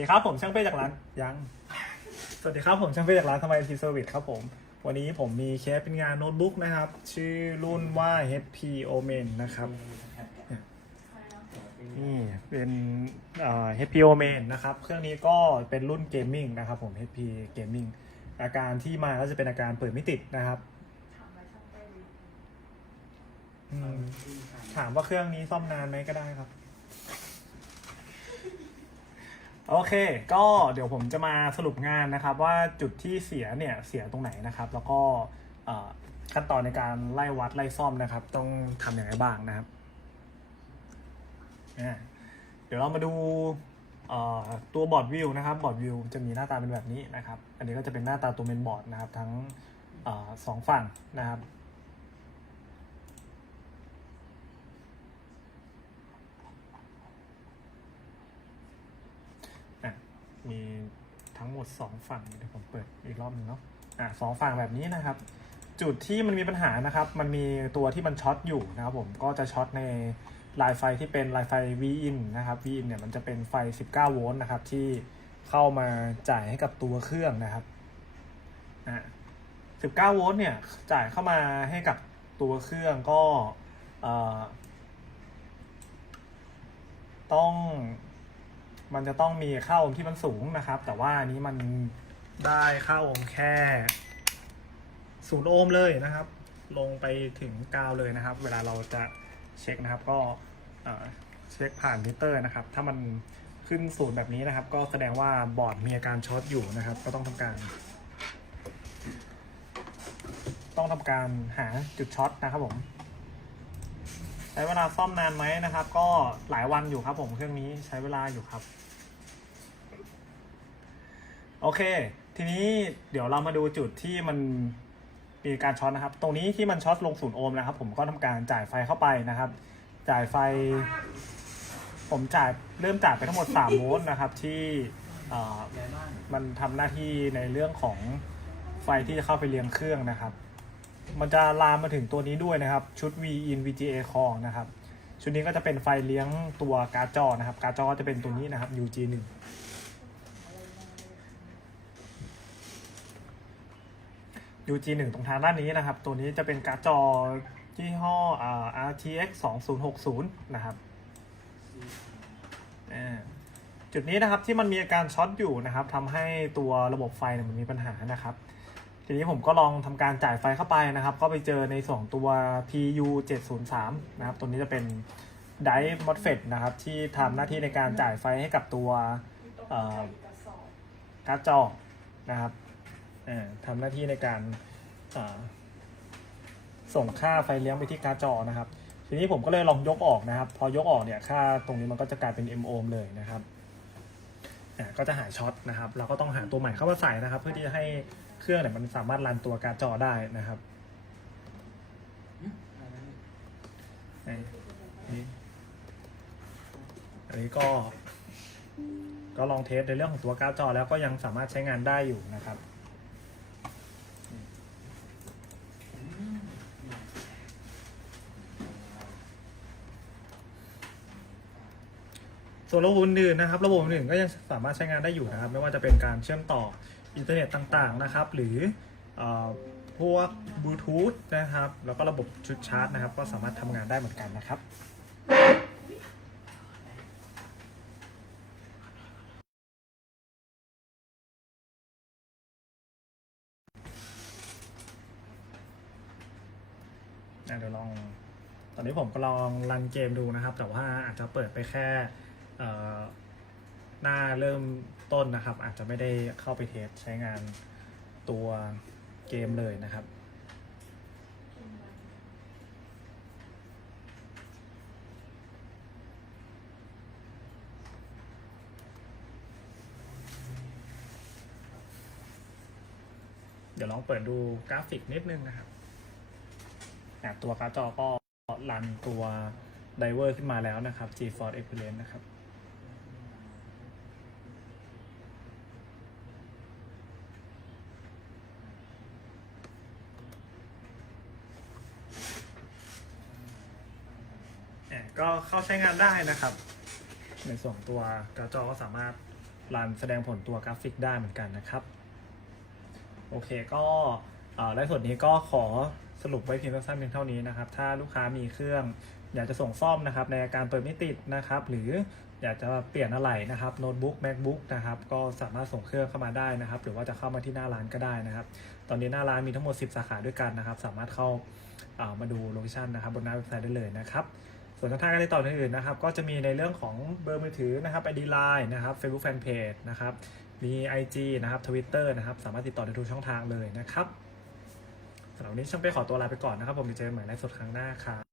ดีครับผมช่างเป้จากร้านยัง สวัสดีครับผมช่างเป้จากร้านทำไมทีเซอร์วิสครับผม วันนี้ผมมีเคสเป็นงานโน้ตบุ๊กนะครับ ชื่อรุ่นว่า HP Omen นะครับนี่เป็นเอ่อ HP Omen นะครับ เครื่องนี้ก็เป็นรุ่นเกมมิ่งนะครับผม HP Gaming อาการที่มาก็จะเป็นอาการเปิดไม่ติดนะครับถามว่าเครื่องนี้ซ่อมนานไหมก็ได้ครับ โอเค ก็เดี๋ยวผมจะมาสรุปงานนะครับ ว่าจุดที่เสียเนี่ยเสียตรงไหนนะครับ แล้วก็ขั้นตอนในการไล่วัดไล่ซ่อมนะครับ ต้องทำอย่างไรบ้างนะครับอ่าเดี๋ยวเรามาดูตัวบอร์ดวิวนะครับบอร์ดวิวจะมีหน้าตาเป็นแบบนี้นะครับ อันนี้ก็จะเป็นหน้าตาตัวเมนบอร์ดนะครับ ทั้งอสองฝั่งนะครับ อะมีทั้งห มดสองฝั่งเดี๋ยวผมเปิดอีกรอบหนึงเนาะอะสองฝั่งแบบนี้นะครับ จุดที่มันมีปัญหานะครับ มันมีตัวที่มันช็อตอยู่นะครับผมก็จะช็อตในลายไฟที่เป็นลายไฟ V-in นะครับ V-in เนี่ยมันจะเป็นไฟ 19 โวลต์นะครับที่เข้ามาจ่ายให้กับตัวเครื่องนะครับอะ19 โวลต์เนี่ยจ่ายเข้ามาให้กับตัวเครื่องก็เอ่อต้อง มันจะต้องมีค่าโอห์มที่มันสูงนะครับ แต่ว่าอันนี้มันได้ค่าโอห์มแค่ศูนย์โอห์มเลยนะครับ ลงไปถึงกาวเลยนะครับ เวลาเราจะเช็คนะครับ ก็เช็คผ่านมิเตอร์นะครับ ถ้ามันขึ้นศูนย์แบบนี้นะครับ ก็แสดงว่าบอร์ดมีอาการช็อตอยู่นะครับ ก็ต้องทำการ ต้องทำการหาจุดช็อตนะครับผม ช้เวลาซ่อมนานไหมนะครับ ก็หลายวันอยู่ครับผมเครื่องนี้ใช้เวลาอยู่ครับ โอเค ทีนี้เดี๋ยวเรามาดูจุดที่มันมีการช็อตนะครับ ตรงนี้ที่มันช็อตลงศูนย์โอห์มนะครับ ผมก็ทำการจ่ายไฟเข้าไปนะครับ จ่ายไฟ ผมจ่ายเริ่มจ่ายไปทั้งหมด3โวลต์นะครับ ที่มันทำหน้าที่ในเรื่องของไฟที่จะเข้าไปเลี้ยงเครื่องนะครับ มันจะลามมาถึงตัวนี้ด้วยนะครับ ชุด V in VGA core นะครับ ชุดนี้ก็จะเป็นไฟเลี้ยงตัวการ์ดจอนะครับ การ์ดจอจะเป็นตัวนี้นะครับ UG 1 UG 1 ตรงทางด้านนี้นะครับ ตัวนี้จะเป็นการ์ดจอยี่ห้ออ RTX 2060 นะครับจุดนี้นะครับที่มันมีอาการช็อตอยู่นะครับทำให้ตัวระบบไฟมันมีปัญหานะครับ ทีนี้ผมก็ลองทำการจ่ายไฟเข้าไปนะครับ ก็ไปเจอในส่วนตัว PU 703นะครับ ตัวนี้จะเป็นไดมอสเฟตนะครับ ที่ทำหน้าที่ในการจ่ายไฟให้กับตัวการ์ดจอนะครับเอ่อทำหน้าที่ในการส่งค่าไฟเลี้ยงไปที่การ์ดจอนะครับ ทีนี้ผมก็เลยลองยกออกนะครับ พอยกออกเนี่ยค่าตรงนี้มันก็จะกลายเป็น m ohm เลยนะครับก็จะหายช็อตนะครับ เราก็ต้องหาตัวใหม่เข้ามาใส่นะครับ เพื่อที่จะให้ เครื่องเนี่ยมันสามารถรันตัวการ์ดจอได้นะครับนี่นี่อันนี้ก็ ก็ลองเทสในเรื่องของตัวการ์ดจอแล้วก็ยังสามารถใช้งานได้อยู่นะครับ ส่วนระบบอื่นๆนะครับ ระบบอื่นก็ยังสามารถใช้งานได้อยู่นะครับ ไม่ว่าจะเป็นการเชื่อมต่ออินเทอร์เน็ตต่างๆนะครับ หรืออพวกบลูทูธนะครับ แล้วก็ระบบชุดชาร์จนะครับ ก็สามารถทำงานได้เหมือนกันนะครับเดี๋ยวลอง ตอนนี้ผมก็ลองรันเกมดูนะครับ แต่ว่าอาจจะเปิดไปแค่ หน้าเริ่มต้นนะครับ อาจจะไม่ได้เข้าไปเทสใช้งานตัวเกมเลยนะครับ เดี๋ยวลองเปิดดูกราฟิกนิดนึงนะครับตัวการ์ดจอก็รันตัวไดเวอร์ขึ้นมาแล้วนะครับ GeForce Experience นะครับ ก็เข้าใช้งานได้นะครับ ในส่วนของตัวกร์ดจอก็สามารถรันแสดงผลตัวกราฟิกได้เหมือนกันนะครับโอเคก็เอ่อไลฟ์สดนี้ก็ขอสรุปไว้เพียงสั้นๆเพียงเท่านี้นะครับ ถ้าลูกค้ามีเครื่องอยากจะส่งซ่อมนะครับ ในอาการเปิดไม่ติดนะครับ หรืออยากจะเปลี่ยนอะไหล่นะครับโน้ตบุ๊ก macbook นะครับ ก็สามารถส่งเครื่องเข้ามาได้นะครับ หรือว่าจะเข้ามาที่หน้าร้านก็ได้นะครับ ตอนนี้หน้าร้านมีทั้งหมด 10 สาขาด้วยกันนะครับ สามารถเข้าามาดูโลเคชันนะครับบนหน้าเว็บไซต์ได้เลยนะครับ ส่วนช่องทางการติดต่ออื่นๆนะครับ ก็จะมีในเรื่องของเบอร์มือถือนะครับ ID Line นะครับ Facebook Fanpage นะครับ มี IG นะครับ Twitter นะครับ สามารถติดต่อได้ทุกช่องทางเลยนะครับสำหรับวันนี้ช่างเป้ขอตัวลาไปก่อนนะครับ ผมจะเจอกันใหม่ในสดครั้งหน้าครับ